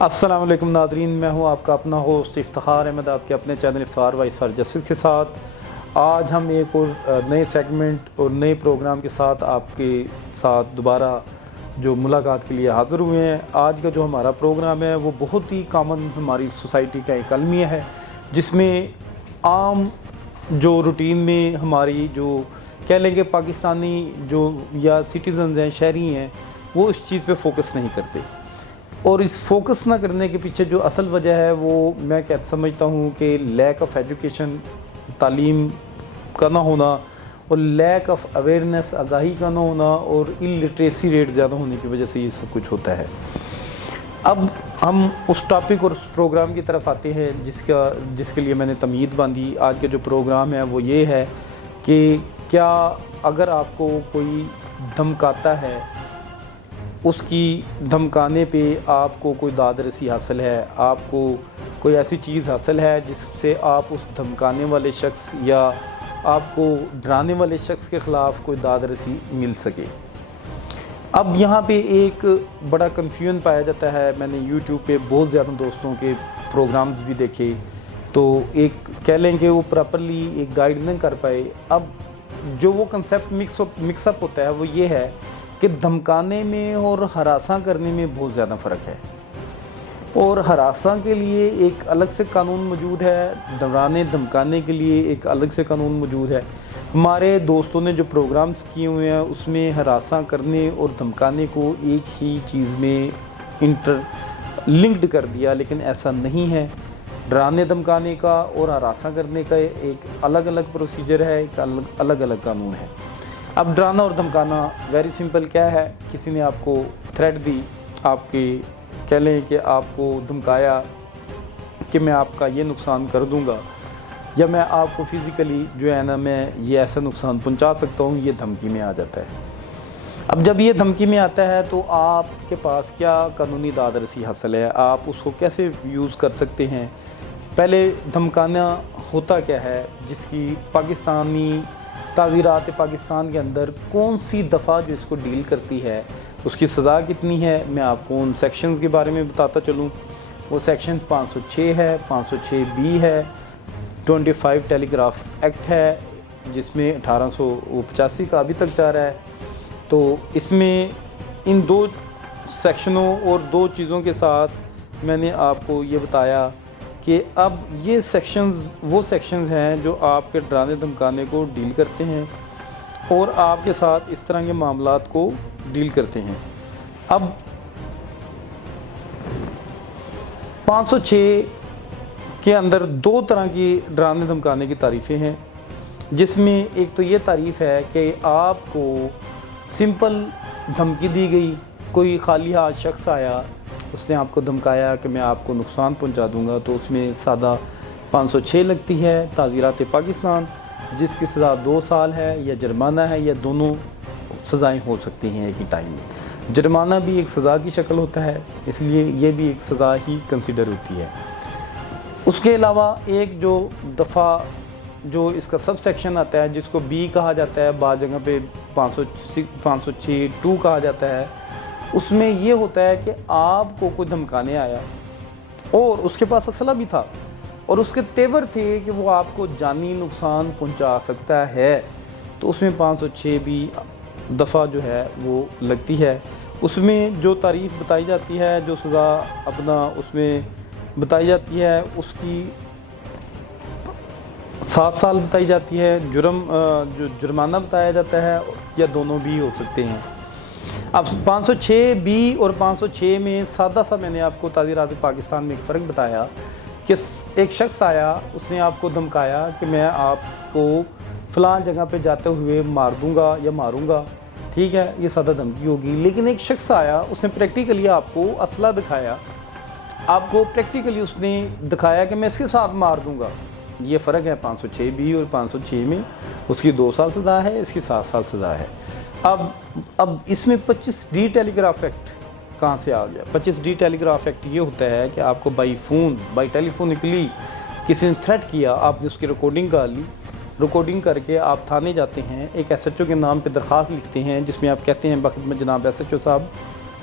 السلام علیکم ناظرین، میں ہوں آپ کا اپنا ہوسٹ افتخار احمد، آپ کے اپنے channel Iftikhar voice for justice کے ساتھ۔ آج ہم ایک اور نئے سیگمنٹ اور نئے پروگرام کے ساتھ آپ کے ساتھ دوبارہ جو ملاقات کے لیے حاضر ہوئے ہیں۔ آج کا جو ہمارا پروگرام ہے وہ بہت ہی کامن ہماری سوسائٹی کا ایک المیہ ہے، جس میں عام جو روٹین میں ہماری جو کہہ لیں کہ پاکستانی جو یا سٹیزنز ہیں، شہری ہیں، وہ اس چیز پہ فوکس نہیں کرتے، اور اس فوکس نہ کرنے کے پیچھے جو اصل وجہ ہے وہ میں سمجھتا ہوں کہ لیک آف ایجوکیشن، تعلیم کا نہ ہونا، اور لیک آف اویئرنیس، آگاہی کا نہ ہونا، اور الٹریسی ریٹ زیادہ ہونے کی وجہ سے یہ سب کچھ ہوتا ہے۔ اب ہم اس ٹاپک اور اس پروگرام کی طرف آتے ہیں جس کے لیے میں نے تمہید باندھی۔ آج کا جو پروگرام ہے وہ یہ ہے کہ کیا اگر آپ کو کوئی دھمکاتا ہے، اس کی دھمکانے پہ آپ کو کوئی داد رسی حاصل ہے، آپ کو کوئی ایسی چیز حاصل ہے جس سے آپ اس دھمکانے والے شخص یا آپ کو ڈرانے والے شخص کے خلاف کوئی داد رسی مل سکے۔ اب یہاں پہ ایک بڑا کنفیوژن پایا جاتا ہے۔ میں نے یوٹیوب پہ بہت زیادہ دوستوں کے پروگرامز بھی دیکھے، تو ایک کہہ لیں کہ وہ پراپرلی ایک گائیڈ نہیں کر پائے۔ اب جو وہ کنسیپٹ مکس اپ ہوتا ہے وہ یہ ہے کہ دھمکانے میں اور ہراساں کرنے میں بہت زیادہ فرق ہے، اور ہراساں کے لیے ایک الگ سے قانون موجود ہے، ڈرانے دھمکانے کے لیے ایک الگ سے قانون موجود ہے۔ ہمارے دوستوں نے جو پروگرامز کیے ہوئے ہیں اس میں ہراساں کرنے اور دھمکانے کو ایک ہی چیز میں لنکڈ کر دیا، لیکن ایسا نہیں ہے۔ ڈرانے دھمکانے کا اور ہراساں کرنے کا ایک الگ الگ پروسیجر ہے، ایک الگ الگ قانون ہے۔ اب ڈرانا اور دھمکانا ویری سمپل کیا ہے؟ کسی نے آپ کو تھریٹ دی، آپ کے کہہ لیں کہ آپ کو دھمکایا کہ میں آپ کا یہ نقصان کر دوں گا، یا میں آپ کو فزیکلی جو ہے نا میں یہ ایسا نقصان پہنچا سکتا ہوں، یہ دھمکی میں آ جاتا ہے۔ اب جب یہ دھمکی میں آتا ہے تو آپ کے پاس کیا قانونی داد رسی حاصل ہے، آپ اس کو کیسے یوز کر سکتے ہیں؟ پہلے دھمکانا ہوتا کیا ہے، جس کی پاکستانی تعزیرات پاکستان کے اندر کون سی دفعہ جو اس کو ڈیل کرتی ہے، اس کی سزا کتنی ہے، میں آپ کو ان سیکشنز کے بارے میں بتاتا چلوں۔ وہ سیکشن 506 ہے، 506B ہے، 25 ٹیلی گراف ایکٹ ہے، جس میں 1885 کا ابھی تک جا رہا ہے۔ تو اس میں ان دو سیکشنوں اور دو چیزوں کے ساتھ میں نے آپ کو یہ بتایا کہ اب یہ سیکشنز وہ سیکشنز ہیں جو آپ کے ڈرانے دھمکانے کو ڈیل کرتے ہیں اور آپ کے ساتھ اس طرح کے معاملات کو ڈیل کرتے ہیں۔ اب 506 کے اندر دو طرح کی ڈرانے دھمکانے کی تعریفیں ہیں، جس میں ایک تو یہ تعریف ہے کہ آپ کو سمپل دھمکی دی گئی، کوئی خالی ہاتھ شخص آیا، اس نے آپ کو دھمکایا کہ میں آپ کو نقصان پہنچا دوں گا، تو اس میں سادہ 506 لگتی ہے تعزیرات پاکستان، جس کی سزا 2 سال ہے یا جرمانہ ہے، یا دونوں سزائیں ہو سکتی ہیں ایک ہی ٹائم میں۔ جرمانہ بھی ایک سزا کی شکل ہوتا ہے، اس لیے یہ بھی ایک سزا ہی کنسیڈر ہوتی ہے۔ اس کے علاوہ ایک جو دفعہ جو اس کا سب سیکشن آتا ہے، جس کو B کہا جاتا ہے، بعض جگہ پہ 506(2) کہا جاتا ہے، اس میں یہ ہوتا ہے کہ آپ کو کوئی دھمکانے آیا اور اس کے پاس اسلحہ بھی تھا اور اس کے تیور تھے کہ وہ آپ کو جانی نقصان پہنچا سکتا ہے، تو اس میں 506B دفعہ جو ہے وہ لگتی ہے۔ اس میں جو تعریف بتائی جاتی ہے، جو سزا اپنا اس میں بتائی جاتی ہے، اس کی 7 سال بتائی جاتی ہے، جو جرمانہ بتایا جاتا ہے، یا دونوں بھی ہو سکتے ہیں۔ اب 506B اور 506 میں سادہ سا میں نے آپ کو تعزیرات پاکستان میں ایک فرق بتایا کہ ایک شخص آیا، اس نے آپ کو دھمکایا کہ میں آپ کو فلاں جگہ پہ جاتے ہوئے مار دوں گا یا ماروں گا، ٹھیک ہے، یہ سادہ دھمکی ہوگی۔ لیکن ایک شخص آیا، اس نے پریکٹیکلی آپ کو اسلحہ دکھایا، آپ کو پریکٹیکلی اس نے دکھایا کہ میں اس کے ساتھ مار دوں گا۔ یہ فرق ہے 506B اور 506 میں، اس کی 2 سال سزا ہے، اس کی 7 سال سزا ہے۔ اب اس میں 25D ٹیلی گراف ایکٹ کہاں سے آ گیا؟ 25D ٹیلی گراف ایکٹ یہ ہوتا ہے کہ آپ کو بائی ٹیلی فونکلی کسی نے تھریٹ کیا، آپ نے اس کی ریکارڈنگ کر لی، ریکارڈنگ کر کے آپ تھانے جاتے ہیں، ایک SHO کے نام پہ درخواست لکھتے ہیں، جس میں آپ کہتے ہیں بخدمت جناب SHO صاحب